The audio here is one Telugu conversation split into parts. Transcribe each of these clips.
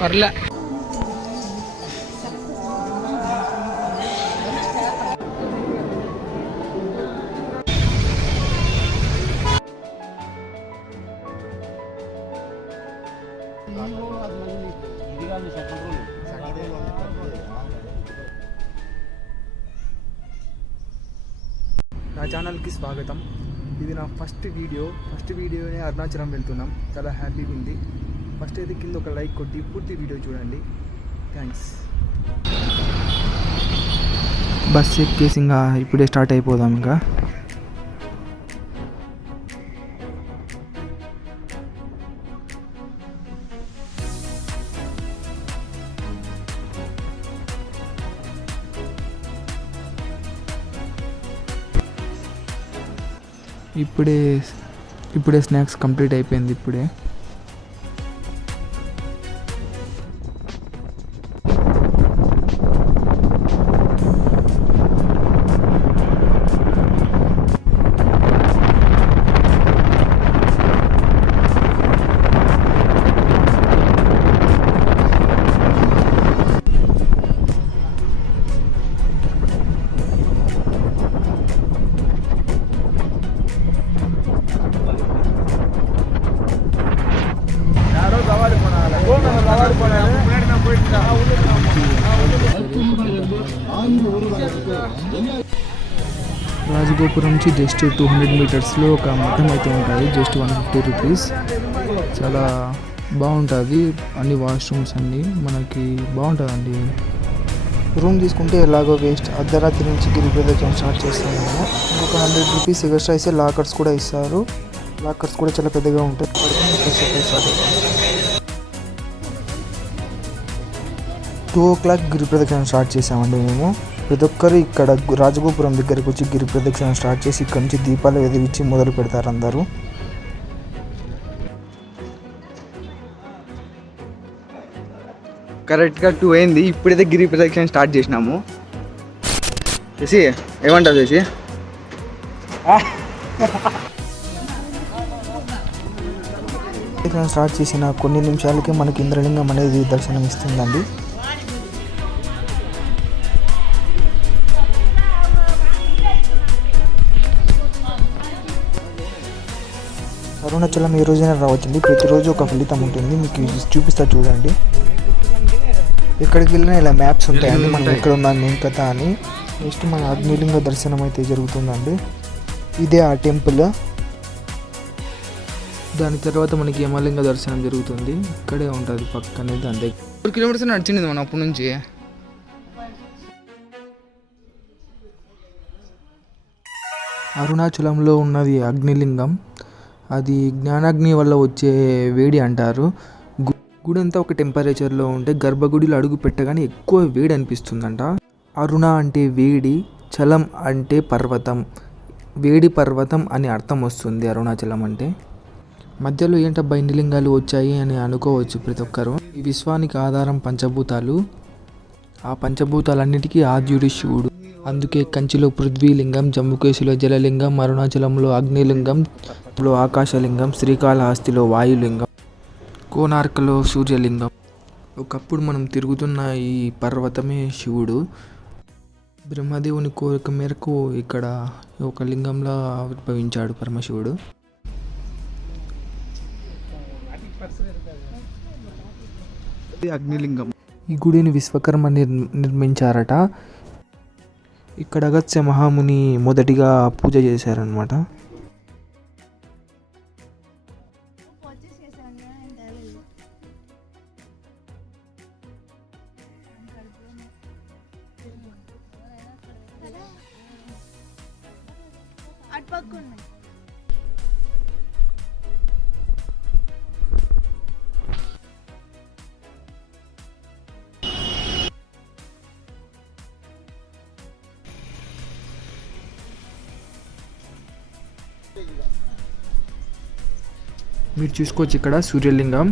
పర్లే నా ఛానల్కి స్వాగతం. ఇది నా ఫస్ట్ వీడియోనే అరుణాచలం వెళ్తున్నాం. చాలా హ్యాపీగా ఉంది. ఫస్ట్ అయితే కింద ఒక లైక్ కొట్టి పూర్తి వీడియో చూడండి. థ్యాంక్స్. బస్ ఎక్కేసి ఇంకా ఇప్పుడే స్టార్ట్ అయిపోదాం. ఇంకా ఇప్పుడే స్నాక్స్ కంప్లీట్ అయిపోయింది. ఇప్పుడే రాజగోపురం నుంచి జస్ట్ 200 మీటర్స్లో ఒక మఠం అయితే ఉంటుంది. Just 150 rupees. చాలా బాగుంటుంది. అన్ని వాష్రూమ్స్ అన్నీ మనకి బాగుంటుందండి. రూమ్ తీసుకుంటే ఎలాగో వేస్ట్. అర్ధరాత్రి నుంచి గిరి ప్రదక్షిణ స్టార్ట్ చేస్తాము. ఒక 100 రూపీస్ ఎక్స్ట్రా ఇస్తే లాకర్స్ కూడా ఇస్తారు. లాకర్స్ కూడా చాలా పెద్దగా ఉంటాయి. 2 o'clock గిరి ప్రదక్షిణ స్టార్ట్ చేసామండి మేము. ప్రతి ఒక్కరు ఇక్కడ రాజగోపురం దగ్గరకు వచ్చి గిరి ప్రదక్షిణ స్టార్ట్ చేసి ఇక్కడ నుంచి దీపాలు వెలిగించి మొదలు పెడతారు అందరూ. కరెక్ట్గా 2 అయింది. ఇప్పుడైతే గిరి ప్రదక్షిణ స్టార్ట్ చేసినాము. చేసి ఏమంటావు చేసి? స్టార్ట్ చేసిన కొన్ని నిమిషాలకే మనకి ఇంద్రలింగం అనేది దర్శనం ఇస్తుందండి. అరుణాచలం ఏ రోజైనా రావచ్చండి. ప్రతిరోజు ఒక ఫలితం ఉంటుంది. మీకు చూపిస్తా చూడండి. ఎక్కడికి వెళ్ళినా ఇలా మ్యాప్స్ ఉంటాయండి. మనం ఎక్కడ ఉన్నాం ఏం కథ అని. నెక్స్ట్ మన అగ్నిలింగ దర్శనం అయితే జరుగుతుందండి. ఇదే ఆ టెంపుల్. దాని తర్వాత మనకి యమలింగ దర్శనం జరుగుతుంది. ఇక్కడే ఉంటుంది పక్కనే. దాని దగ్గర 4 కిలోమీటర్స్ నడిచింది మనం అప్పటి నుంచి. అరుణాచలంలో ఉన్నది అగ్నిలింగం. అది జ్ఞానాగ్ని వల్ల వచ్చే వేడి అంటారు. గుడి అంతా ఒక టెంపరేచర్లో ఉంటే గర్భగుడిలో అడుగు పెట్టగానే ఎక్కువ వేడి అనిపిస్తుందంట. అరుణ అంటే వేడి, చలం అంటే పర్వతం, వేడి పర్వతం అని అర్థం వస్తుంది అరుణాచలం అంటే. మధ్యలో ఏంటబ్బా ఇన్ని లింగాలు వచ్చాయి అని అనుకోవచ్చు ప్రతి ఒక్కరు. ఈ విశ్వానికి ఆధారం పంచభూతాలు. ఆ పంచభూతాలన్నిటికీ ఆద్యుడి శివుడు. అందుకే కంచిలో పృథ్వీలింగం, జమ్ముకేశిలో జలలింగం, అరుణాచలంలో అగ్నిలింగం, ఆకాశలింగం, శ్రీకాళహస్తిలో వాయులింగం, కోనార్కలో సూర్యలింగం. ఒకప్పుడు మనం తిరుగుతున్న ఈ పర్వతమే శివుడు. బ్రహ్మదేవుని కోరిక మేరకు ఇక్కడ ఒక లింగంలో ఆవిర్భవించాడు పరమశివుడు. అగ్నిలింగం. ఈ గుడిని విశ్వకర్మ నిర్మించారట. ఇక్కడ అగస్త్య మహాముని మొదటిగా పూజ చేశారనమాట. మీరు చూసుకోవచ్చు ఇక్కడ సూర్యలింగం.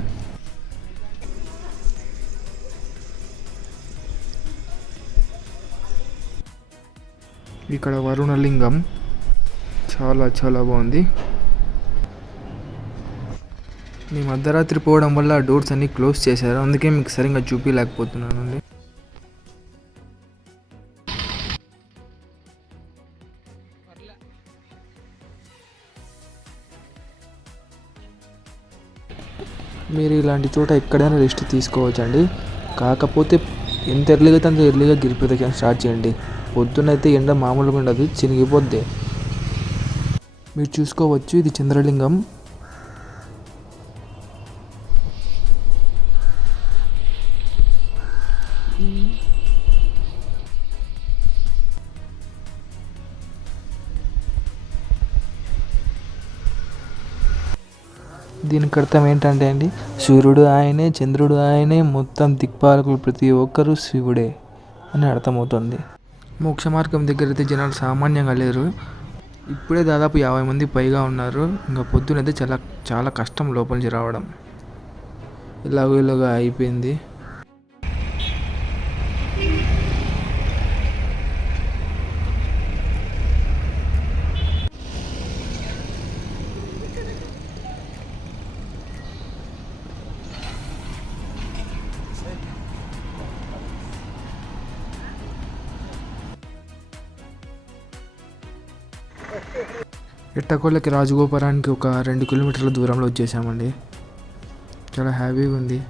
ఇక్కడ వరుణలింగం. చాలా చాలా బాగుంది. మేము అర్ధరాత్రి పోవడం వల్ల డోర్స్ అన్నీ క్లోజ్ చేశారు, అందుకే మీకు సరిగ్గా చూపించలేకపోతున్నాను అండి. మీరు ఇలాంటి చోట ఎక్కడైనా రెస్ట్ తీసుకోవచ్చండి. కాకపోతే ఎంత ఎర్లీగా అయితే అంత ఎర్లీగా గిరి ప్రదక్షిణ స్టార్ట్ చేయండి. పొద్దున్నైతే ఎండ మామూలుగా ఉండదు, చినిగిపోద్ది. మీరు చూసుకోవచ్చు, ఇది చంద్రలింగం. దీనికి అర్థం ఏంటంటే అండి, సూర్యుడు ఆయనే, చంద్రుడు ఆయనే, మొత్తం దిక్పాలకులు ప్రతి ఒక్కరూ శివుడే అని అర్థమవుతుంది. మోక్ష మార్గం దగ్గర అయితే జనాలు సామాన్యంగా లేరు. ఇప్పుడే దాదాపు 50 మంది పైగా ఉన్నారు. ఇంకా పొద్దునైతే చాలా చాలా కష్టం లోపల నుంచి రావడం. ఇలాగా అయిపోయింది. ఎట్టకోళ్ళకి రాజగోపురానికి ఒక 2 కిలోమీటర్ల దూరంలో వచ్చేసామండి. చాలా హ్యాపీగా ఉంది.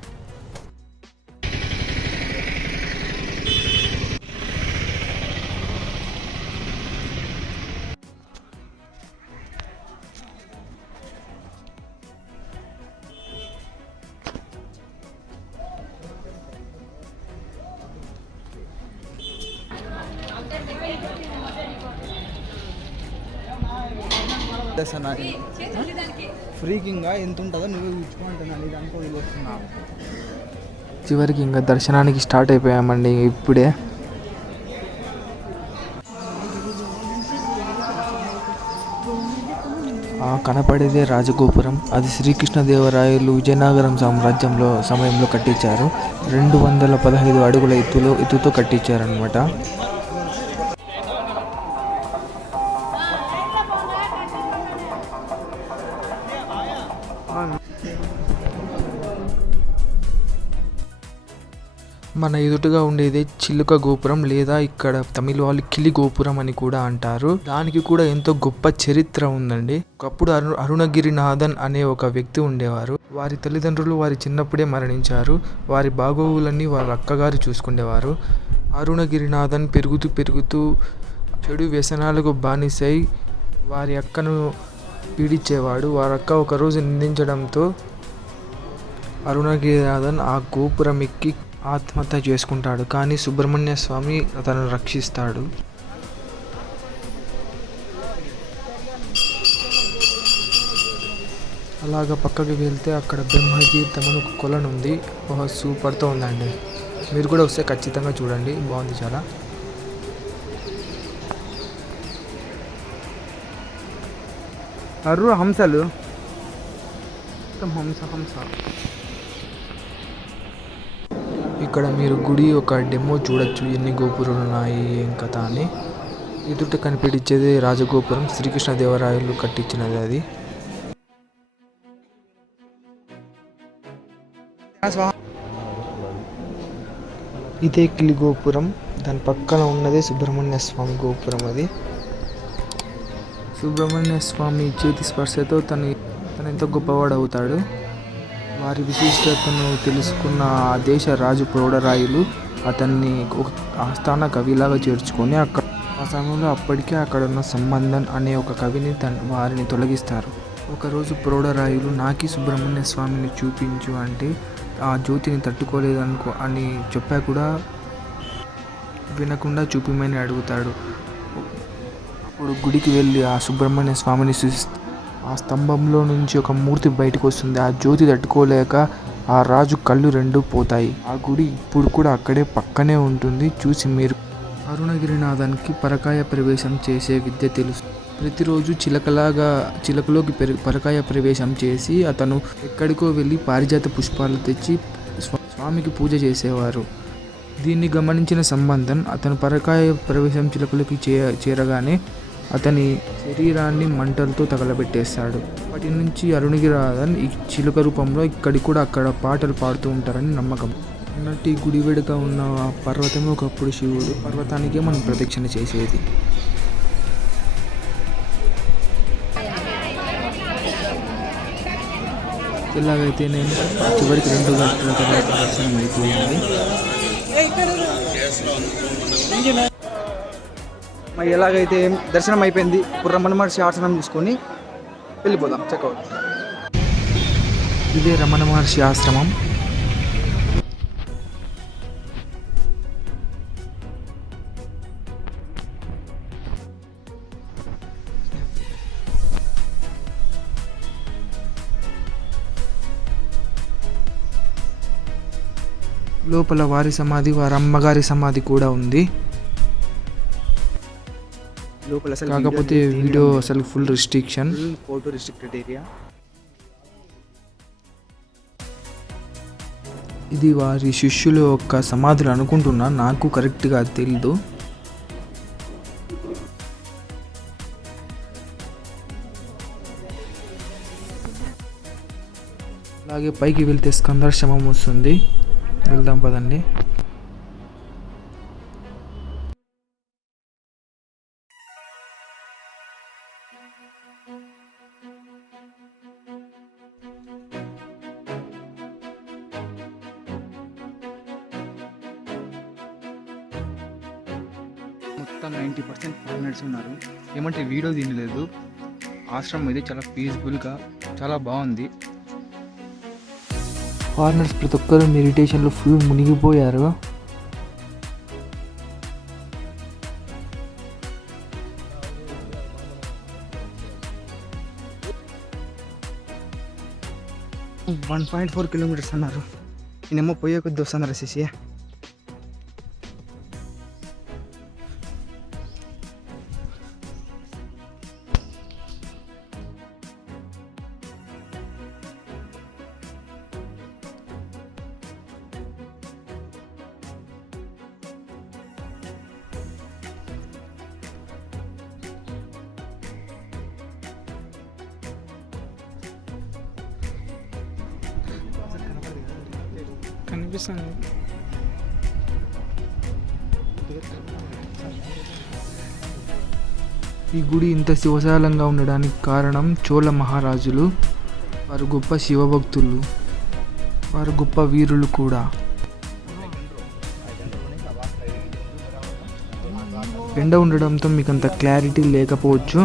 ఫ్రీకింగా ఎంత ఉంటుందో నువ్వే కూర్చుకుంటున్నాను, ఇది అనుకో వదిలేస్తున్నావు. చివరికి ఇంకా దర్శనానికి స్టార్ట్ అయిపోయామండి. ఇప్పుడే కనపడేదే రాజగోపురం. అది శ్రీకృష్ణదేవరాయలు విజయనగరం సమయంలో కట్టించారు. 215 అడుగుల ఎత్తుతో కట్టించారనమాట. మన ఎదుటగా ఉండేదే చిలుక గోపురం, లేదా ఇక్కడ తమిళ వాళ్ళు కిలి గోపురం అని కూడా అంటారు. దానికి కూడా ఎంతో గొప్ప చరిత్ర ఉందండి. ఒకప్పుడు అరుణగిరినాథన్ అనే ఒక వ్యక్తి ఉండేవారు. వారి తల్లిదండ్రులు వారి చిన్నప్పుడే మరణించారు. వారి బాగోగులన్నీ వాళ్ళ అక్కగారు చూసుకునేవారు. అరుణగిరినాథన్ పెరుగుతూ చెడు వ్యసనాలకు బానిసై వారి అక్కను పీడించేవాడు. వారి అక్క ఒకరోజు నిందించడంతో అరుణగిరినాథన్ ఆ గోపురం ఎక్కి ఆత్మహత్య చేసుకుంటాడు. కానీ సుబ్రహ్మణ్య స్వామి అతను రక్షిస్తాడు. అలాగ పక్కకి వెళ్తే అక్కడ బ్రహ్మతీర్థం అని ఒక కొలను ఉంది. సూపర్తో ఉందండి. మీరు కూడా వస్తే ఖచ్చితంగా చూడండి, బాగుంది చాలా. హంసలు హంస. ఇక్కడ మీరు గుడి ఒక డెమో చూడొచ్చు, ఎన్ని గోపురాలు ఉన్నాయి ఏం కథ అని. ఎదుట కనిపించేది రాజగోపురం, శ్రీకృష్ణదేవరాయలు కట్టించినది అది. ఇదే కిలి గోపురం, దాని పక్కన ఉన్నదే సుబ్రహ్మణ్య స్వామి గోపురం. అది సుబ్రహ్మణ్య స్వామి చేతి స్పర్శతో తను ఎంతో గొప్పవాడు అవుతాడు. వారి విశిష్టతను తెలుసుకున్న ఆ దేశ రాజు ప్రౌఢరాయులు అతన్ని ఒక ఆస్థాన కవిలాగా చేర్చుకొని ఆ సమయంలో అప్పటికే అక్కడ ఉన్న సంబంధన్ అనే ఒక కవిని వారిని తొలగిస్తారు. ఒకరోజు ప్రౌఢరాయులు నాకి సుబ్రహ్మణ్య స్వామిని చూపించు అంటే ఆ జ్యోతిని తట్టుకోలేదనుకో అని చెప్పా కూడా వినకుండా చూపిమని అడుగుతాడు. అప్పుడు గుడికి వెళ్ళి ఆ సుబ్రహ్మణ్య స్వామిని ఆ స్తంభంలో నుంచి ఒక మూర్తి బయటకు వస్తుంది. ఆ జ్యోతి తట్టుకోలేక ఆ రాజు కళ్ళు 2 పోతాయి. ఆ గుడి ఇప్పుడు కూడా అక్కడే పక్కనే ఉంటుంది. చూసి మీరు అరుణగిరినాథానికి పరకాయ ప్రవేశం చేసే విద్య తెలుసు. ప్రతిరోజు చిలకలోకి పరకాయ ప్రవేశం చేసి అతను ఎక్కడికో వెళ్ళి పారిజాత పుష్పాలు తెచ్చి స్వామికి పూజ చేసేవారు. దీన్ని గమనించిన సంబంధన్ అతను పరకాయ ప్రవేశం చిలకలోకి చేరగానే అతని శరీరాన్ని మంటలతో తగలబెట్టేస్తాడు. అప్పటి నుంచి అరుణగిరినాథన్ ఈ చిలుక రూపంలో ఇక్కడి కూడా అక్కడ పాటలు పాడుతూ ఉంటారని నమ్మకం. అన్నట్టు ఈ గుడి వెనుక ఉన్న ఆ పర్వతమే ఒకప్పుడు శివుడు. పర్వతానికే మనం ప్రదక్షిణ చేసేది. ఇలాగైతే నేను చివరికి 2 గంటల తర్వాత దర్శనం అయిపోయింది. మరి ఎలాగైతే దర్శనం అయిపోయింది, ఇప్పుడు రమణ మహర్షి ఆసనం తీసుకొని వెళ్ళిపోదాం చెక్అవుట్. ఇదే రమణ మహర్షి ఆశ్రమం. లోపల వారి సమాధి, వారి అమ్మగారి సమాధి కూడా ఉంది. లోపల కాకపోతే వీడియో అసలు full restriction, photo restricted area. ఇది వారి శిష్యుల యొక్క సమాధులు అనుకుంటున్నా, నాకు కరెక్ట్గా తెలీదు. అలాగే పైకి వెళ్తే స్కందాశ్రమం వస్తుంది. వెళ్దాం పదండి. మొత్తం 90% ఫారినర్స్ ఉన్నారు. ఏమంటే వీడియో తినలేదు. ఆశ్రమం ఇది చాలా పీస్ఫుల్గా చాలా బాగుంది. ఫారినర్స్ ప్రతి ఒక్కరు మెడిటేషన్లో ఫుల్ మునిగిపోయారు. Hmm. 1.4 కిలోమీటర్స్ అన్నారు. నేనేమో పోయే కొద్ది వస్తున్నారు శశి. కనిపిస్తుంది. ఈ గుడి ఇంత శివశాలంగా ఉండడానికి కారణం చోళ మహారాజులు. వారు గొప్ప శివభక్తులు, వారు గొప్ప వీరులు కూడా. ఎండ ఉండడంతో మీకు అంత క్లారిటీ లేకపోవచ్చు.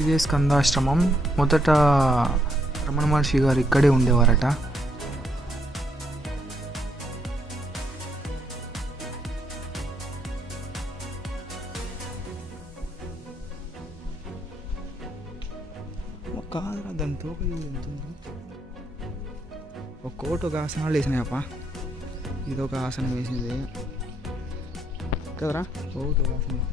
ఇదే స్కందాశ్రమం. మొదట రమణ మహర్షి గారు ఇక్కడే ఉండేవారట. కాదురా దాని తోక ఒక కోటి ఒక ఆసనాలు వేసినాయప్ప. ఇదొక ఆసనం వేసింది కదరా, కోటి ఒక ఆసనం.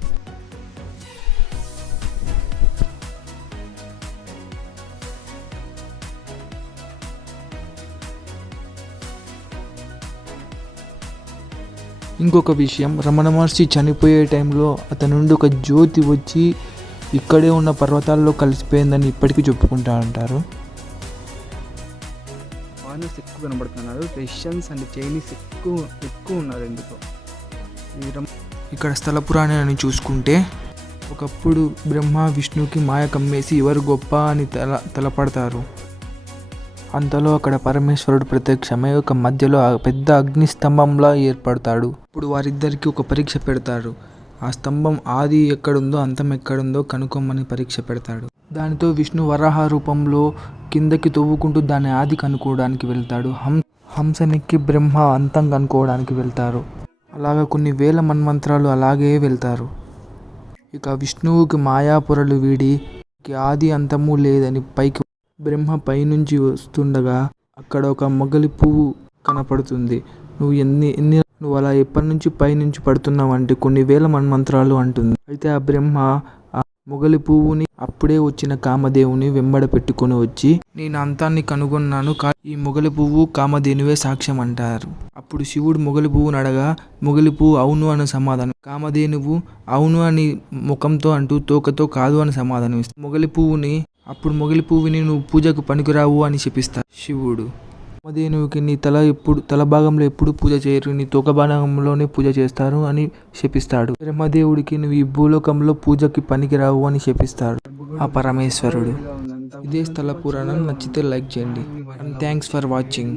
ఇంకొక విషయం, రమణ మహర్షి చనిపోయే టైంలో అతని నుండి ఒక జ్యోతి వచ్చి ఇక్కడే ఉన్న పర్వతాల్లో కలిసిపోయిందని ఇప్పటికీ చెప్పుకుంటా అంటారు. ఫారినర్స్ ఎక్కువ కనబడుతున్నారు. రష్యన్స్ అండ్ చైనీస్ ఎక్కువ ఉన్నారు. ఎందుకో ఇక్కడ స్థల పురాణాన్ని చూసుకుంటే ఒకప్పుడు బ్రహ్మ విష్ణుకి మాయ కమ్మేసి ఎవరు గొప్ప అని తలపడతారు. అంతలో అక్కడ పరమేశ్వరుడు ప్రత్యక్షమై ఒక మధ్యలో పెద్ద అగ్నిస్తంభంలా ఏర్పడతాడు. ఇప్పుడు వారిద్దరికి ఒక పరీక్ష పెడతారు. ఆ స్తంభం ఆది ఎక్కడుందో అంతం ఎక్కడుందో కనుక్కోమని పరీక్ష పెడతాడు. దానితో విష్ణు వరాహ రూపంలో కిందకి తవ్వుకుంటూ దాని ఆది కనుక్కోవడానికి వెళ్తాడు. హంసనెక్కి బ్రహ్మ అంతం కనుక్కోవడానికి వెళ్తారు. అలాగా కొన్ని వేల మన్వంతరాలు అలాగే వెళ్తారు. ఇక విష్ణువుకి మాయాపురలు వీడి ఆది అంతము లేదని పైకి బ్రహ్మ పైనుంచి వస్తుండగా అక్కడ ఒక మొగలి పువ్వు కనపడుతుంది. నువ్వు అలా ఎప్పటి నుంచి పైనుంచి పడుతున్నావు అంటే కొన్ని వేల మన్వంతరాలు అంటుంది. అయితే ఆ బ్రహ్మ మొగలి పువ్వుని అప్పుడే వచ్చిన కామదేవుని వెంబడ పెట్టుకొని వచ్చి నేను అంతాన్ని కనుగొన్నాను, ఈ మొగలి పువ్వు కామధేనువే సాక్ష్యం అంటారు. అప్పుడు శివుడు మొగలి పువ్వును అడగా మొగలి పువ్వు అవును అని సమాధానం, కామధేనువు అవును అని ముఖంతో అంటూ తోకతో కాదు అని సమాధానం ఇస్తాడు. మొగలి పువ్వుని నువ్వు పూజకు పనికిరావు అని శపిస్తాడు శివుడు. కామధేనువుకి నీ తల భాగంలో ఎప్పుడు పూజ చేయరు, నీ తోక భాగంలోనే పూజ చేస్తారు అని శపిస్తాడు. బ్రహ్మదేవుడికి నువ్వు ఈ భూలోకంలో పూజకి పనికిరావు అని శపిస్తాడు ఆ పరమేశ్వరుడు. ఇదే స్థల పురాణం. నచ్చితే లైక్ చేయండి. And thanks for watching.